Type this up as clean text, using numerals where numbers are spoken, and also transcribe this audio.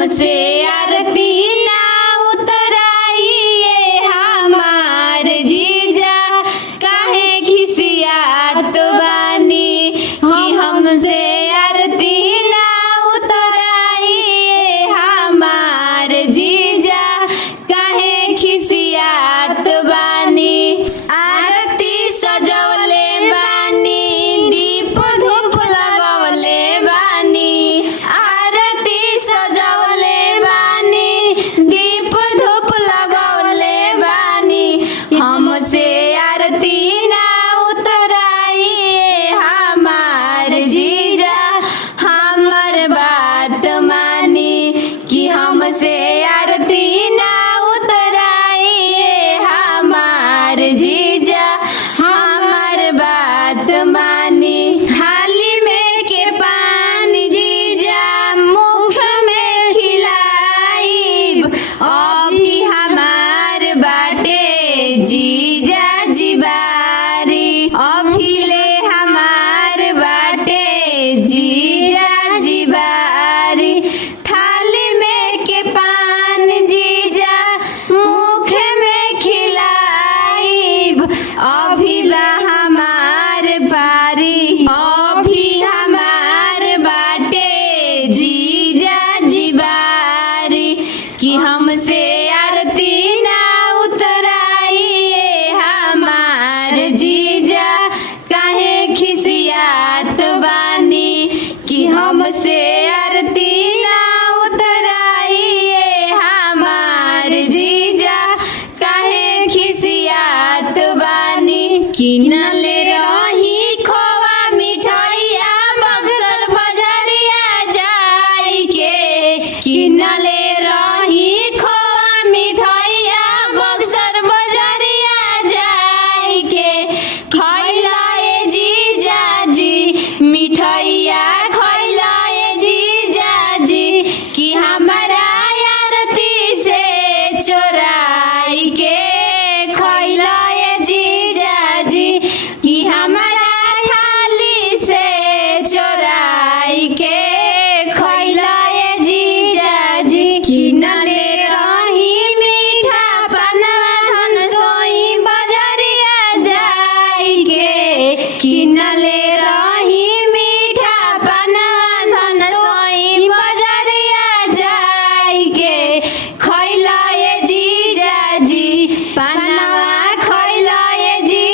हमसे आरती ना उतराइए हमार जीजा, काहे खिसियात बानी कि हमसे आरती ना उतराइए हमार जीजा, काहे खिसियात बानी। आरती सजवले बानी, दीप धूप लगवले बानी, आरती सजवले बानी, दीप धूप लगवले बानी। हमसे आरती ना उतराइए हमार जीजा, हमर बात मानी कि हमसे आरती ना उतराइए हमार जीजा, हमर बात मानी। थाली में के पान जीजा मुख में खिलाइब, अभी हमार बाटे जीजा जीवारी, अभी ले हमार बाटे जीजा जीवारी। थाली में के पान जीजा मुख में खिलाइब, अभी बा हमार बारी, अभी हमार बाटे जीजा जीवारी। कि हमसे आरती ना उतराइए हमार जीजा, काहे खिसियात बानी कि हमसे आरती ना उतराइए हमार जीजा, काहे खिसियात बानी। किनले रही खोवा मिठाइया बक्सर बजरिया जाई के, किनले रही खोवा मिठाइया बक्सर बजरिया जाई के। खैलाए जीजा जी मिठाइया, खैलाए जीजा जी कि हमारा आरती से चोराई के। खैलाए जीजा जी कि हमारा थाली से चोराई के। खैलाए जीजा जी किनले रही मीठा पनवा धन सोई बजरिया जाई के, किनले